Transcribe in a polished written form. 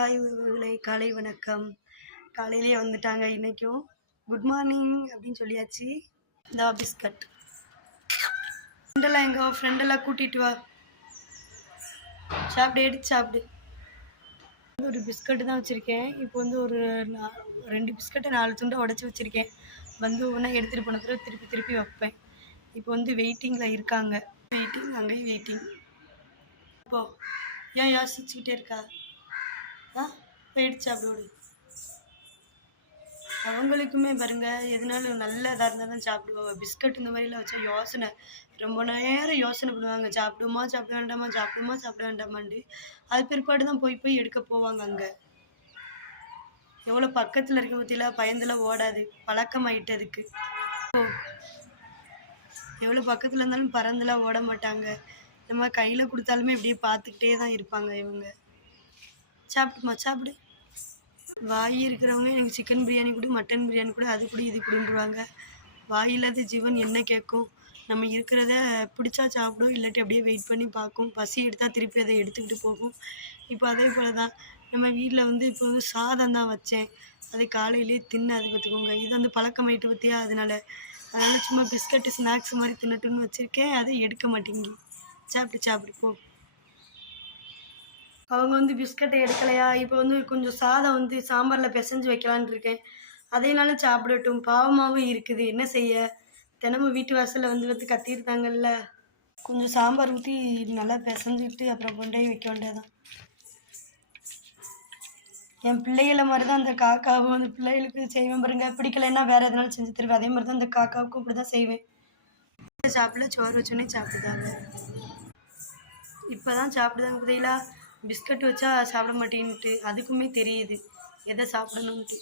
Hi உறவுகளே, காலை வணக்கம். காலையிலேயே வந்துட்டாங்க இன்றைக்கும். குட் மார்னிங் அப்படின்னு சொல்லியாச்சு. இந்த பிஸ்கட் ஃப்ரெண்டெல்லாம் எங்கள் ஃப்ரெண்டெல்லாம் கூட்டிகிட்டு வா, சாப்பிடு, எடுத்து சாப்பிடு. ஒரு பிஸ்கட்டு தான் வச்சுருக்கேன். இப்போ வந்து ஒரு 2 பிஸ்கட்டை 4 துண்டை உடச்சி வச்சுருக்கேன். வந்து ஒன்றா எடுத்துகிட்டு போன பிறகு திருப்பி திருப்பி வைப்பேன். இப்போ வந்து வெயிட்டிங்கில் இருக்காங்க. அங்கேயும் வெயிட்டிங். இப்போ ஏன் யோசிச்சுக்கிட்டே இருக்கா? போயிடுச்சு அப்படி. அவங்களுக்குமே பாருங்க, எதுனாலும் நல்ல இதாக இருந்தால் தான் சாப்பிடுவாங்க. பிஸ்கட் இந்த மாதிரிலாம் வச்சா யோசனை, ரொம்ப நேரம் யோசனை பண்ணுவாங்க. சாப்பிடுமா சாப்பிட வேண்டாமா, சாப்பிடுமா சாப்பிட வேண்டாமான்ட்டு. அது பிற்பாடு தான் போய் போய் எடுக்க போவாங்க. அங்கே எவ்வளோ பக்கத்தில் இருக்க பற்றிலாம் பயந்துலாம் ஓடாது, பழக்கமாயிட்டதுக்கு. எவ்வளோ பக்கத்தில் இருந்தாலும் பறந்துலாம் ஓட மாட்டாங்க. நம்ம கையில் கொடுத்தாலுமே இப்படியே பார்த்துக்கிட்டே தான் இருப்பாங்க இவங்க. சாப்பிடுமா சாப்பிடு. வாய் இருக்கிறவங்க எனக்கு சிக்கன் பிரியாணி கூட, மட்டன் பிரியாணி கூட, அது கூட இது கூடன்றுவாங்க. வாய் இல்லாத ஜீவன் என்ன கேட்கும்? நம்ம இருக்கிறத பிடிச்சா சாப்பிடும், இல்லாட்டி அப்படியே வெயிட் பண்ணி பார்க்கும். பசி எடுத்தால் திருப்பி அதை எடுத்துக்கிட்டு போகும். இப்போ அதே போல் தான் நம்ம வீட்டில் வந்து இப்போ வந்து சாதம் தான் வச்சேன். அதை காலையிலே தின்னாது பார்த்துக்கோங்க. இது வந்து பழக்கமாயிட்டு பற்றியா, அதனால் சும்மா பிஸ்கட்டு ஸ்நாக்ஸ் மாதிரி தின்னட்டுன்னு வச்சுருக்கேன். அதை எடுக்க மாட்டேங்கி. சாப்பிடு போ. அவங்க வந்து பிஸ்கட்டை எடுக்கலையா, இப்போ வந்து கொஞ்சம் சாதம் வந்து சாம்பாரில் பிசைஞ்சு வைக்கலான்னு இருக்கேன். அதையினாலும் சாப்பிடட்டும், பாவமாகவும் இருக்குது. என்ன செய்ய, தினமும் வீட்டு வாசலில் வந்து கத்தியிருந்தாங்கல்ல. கொஞ்சம் சாம்பார் ஊற்றி நல்லா பிசைஞ்சிட்டு அப்புறம் கொண்டு போய் வைக்க வேண்டியதான். என் பிள்ளைகளை மாதிரி தான் அந்த காக்காவும், அந்த பிள்ளைகளுக்கு செய்வேன் பாருங்க. பிடிக்கலைன்னா வேறு எதனாலும் செஞ்சு தருவேன். அதே மாதிரி தான் அந்த காக்காவுக்கும் இப்படி தான் செய்வேன். சாப்பிடல, சோறு வச்சோன்னே சாப்பிடுதாங்க. இப்போ தான் சாப்பிடுதாங்க. புதையிலா பிஸ்கட் வச்சா சாப்பிட மாட்டேன்ட்டு, அதுக்குமே தெரியுது எதை சாப்பிடணுன்ட்டு.